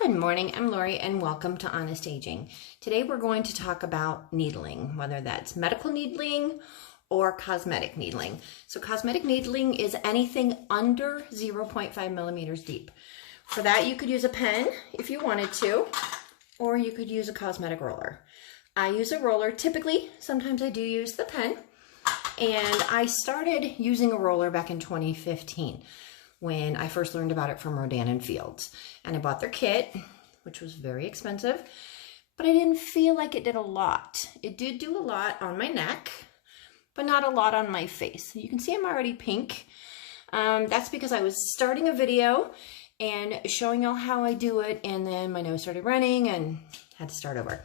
Good morning, I'm Lori and welcome to Honest Aging. Today we're going to talk about needling, whether that's medical needling or cosmetic needling. So cosmetic needling is anything under 0.5 millimeters deep. For that you could use a pen if you wanted to, or you could use a cosmetic roller. I use a roller typically, sometimes I do use the pen, and I started using a roller back in 2015. When I first learned about it from Rodan and Fields. And I bought their kit, which was very expensive, but I didn't feel like it did a lot. It did do a lot on my neck, but not a lot on my face. You can see I'm already pink. That's because I was starting a video and showing y'all how I do it, and then my nose started running and had to start over.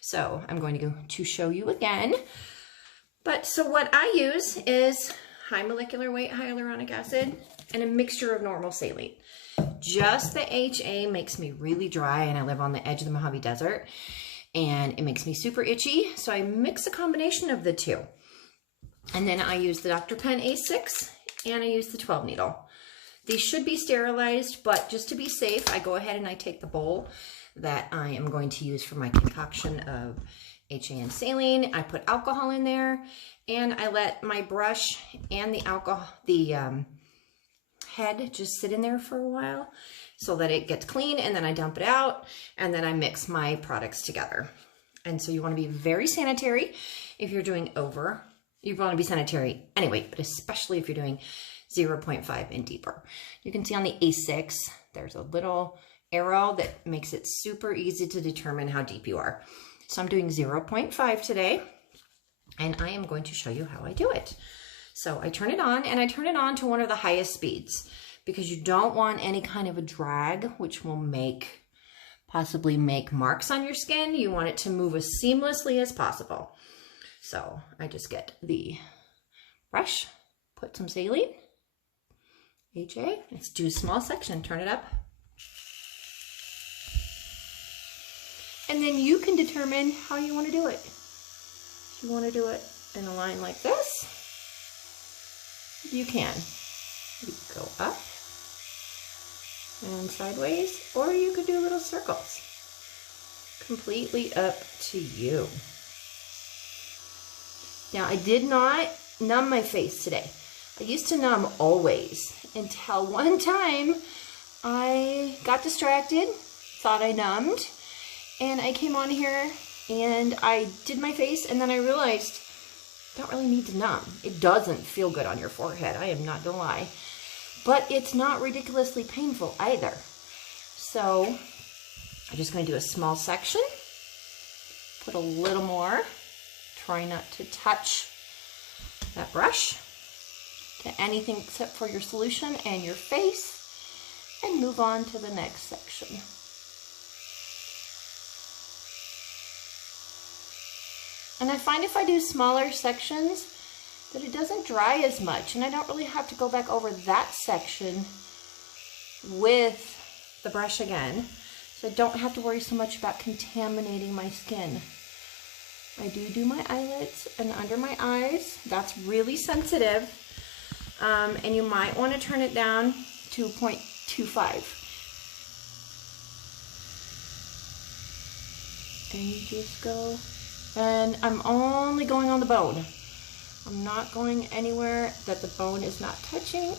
So I'm going to show you again. So what I use is high molecular weight hyaluronic acid and a mixture of normal saline. Just the HA makes me really dry, and I live on the edge of the Mojave Desert, and it makes me super itchy, so I mix a combination of the two. And then I use the Dr. Pen A6 and I use the 12 needle. These should be sterilized, but just to be safe, I go ahead and I take the bowl that I am going to use for my concoction of HA and saline. I put alcohol in there, and I let my brush and the alcohol, head just sit in there for a while so that it gets clean, and then I dump it out, and then I mix my products together. And so you want to be very sanitary if you're doing you want to be sanitary anyway, but especially if you're doing 0.5 and deeper. You can see on the A6 there's a little arrow that makes it super easy to determine how deep you are. So I'm doing 0.5 today, and I am going to show you how I do it. So I turn it on, and I turn it on to one of the highest speeds because you don't want any kind of a drag, which will possibly make marks on your skin. You want it to move as seamlessly as possible. So I just get the brush, put some saline, HA, let's do a small section, turn it up. And then you can determine how you want to do it. If you want to do it in a line like this, you can. You could go up and sideways, or you could do little circles. Completely up to you. Now, I did not numb my face today. I used to numb always until one time I got distracted, thought I numbed, and I came on here and I did my face, and then I realized don't really need to numb. It doesn't feel good on your forehead, I am not gonna lie, but it's not ridiculously painful either. So I'm just gonna do a small section, put a little more, try not to touch that brush, get anything except for your solution and your face, and move on to the next section. And I find if I do smaller sections that it doesn't dry as much, and I don't really have to go back over that section with the brush again, so I don't have to worry so much about contaminating my skin. I do my eyelids and under my eyes. That's really sensitive, and you might want to turn it down to 0.25. And you just go. And I'm only going on the bone. I'm not going anywhere that the bone is not touching.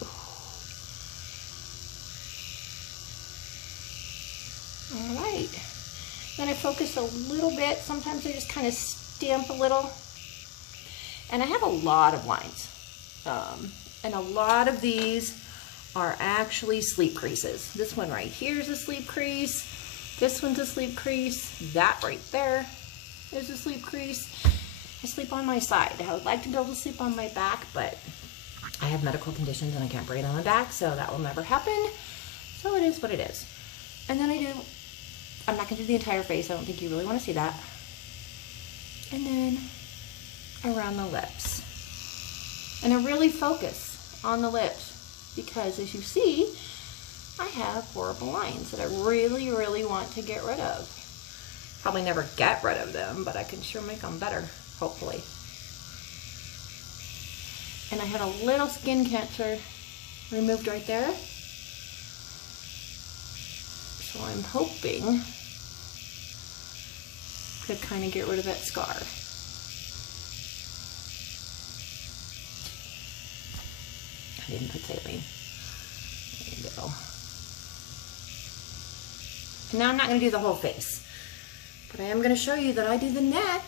All right. Then I focus a little bit. Sometimes I just kind of stamp a little. And I have a lot of lines. And a lot of these are actually sleep creases. This one right here is a sleep crease. This one's a sleep crease. That right there is a sleep crease. I sleep on my side. I would like to be able to sleep on my back, but I have medical conditions and I can't breathe on my back, so that will never happen. So it is what it is. And then I'm not gonna do the entire face. I don't think you really wanna see that. And then around the lips. And I really focus on the lips because, as you see, I have horrible lines that I really, really want to get rid of. Probably never get rid of them, but I can sure make them better, hopefully. And I had a little skin cancer removed right there. So I'm hoping to kind of get rid of that scar. I didn't put saline. There you go. And now I'm not going to do the whole face, but I am going to show you that I do the neck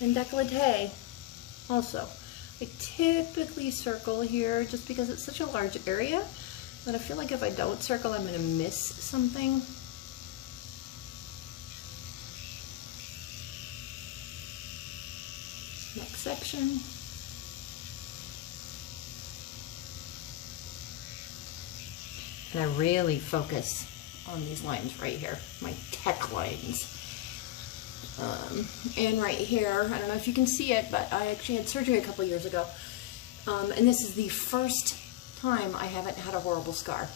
and décolleté also. I typically circle here just because it's such a large area that I feel like if I don't circle, I'm going to miss something. Next section. And I really focus on these lines right here, my tech lines. And right here, I don't know if you can see it, but I actually had surgery a couple years ago. And this is the first time I haven't had a horrible scar.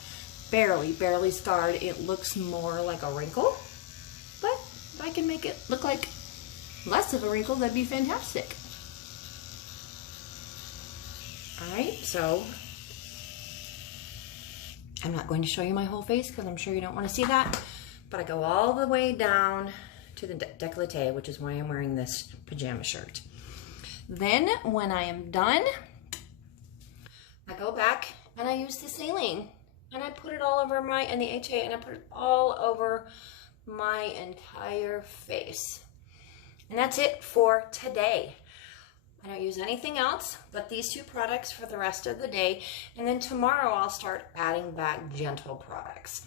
Barely scarred. It looks more like a wrinkle, but if I can make it look like less of a wrinkle, that'd be fantastic. All right, so I'm not going to show you my whole face because I'm sure you don't want to see that, but I go all the way down to the décolleté, which is why I'm wearing this pajama shirt. Then when I am done, I go back and I use the saline and I put it all over and the HA, and I put it all over my entire face. And that's it for today. I don't use anything else but these two products for the rest of the day. And then tomorrow I'll start adding back gentle products.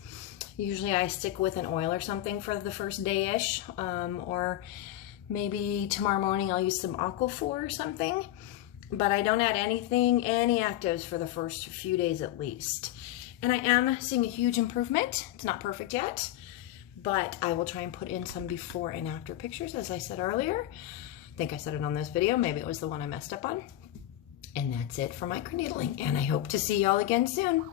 Usually I stick with an oil or something for the first day-ish. Or maybe tomorrow morning I'll use some Aquaphor or something. But I don't add any actives for the first few days at least. And I am seeing a huge improvement. It's not perfect yet, but I will try and put in some before and after pictures, as I said earlier. I think I said it on this video. Maybe it was the one I messed up on. And that's it for microneedling. And I hope to see y'all again soon.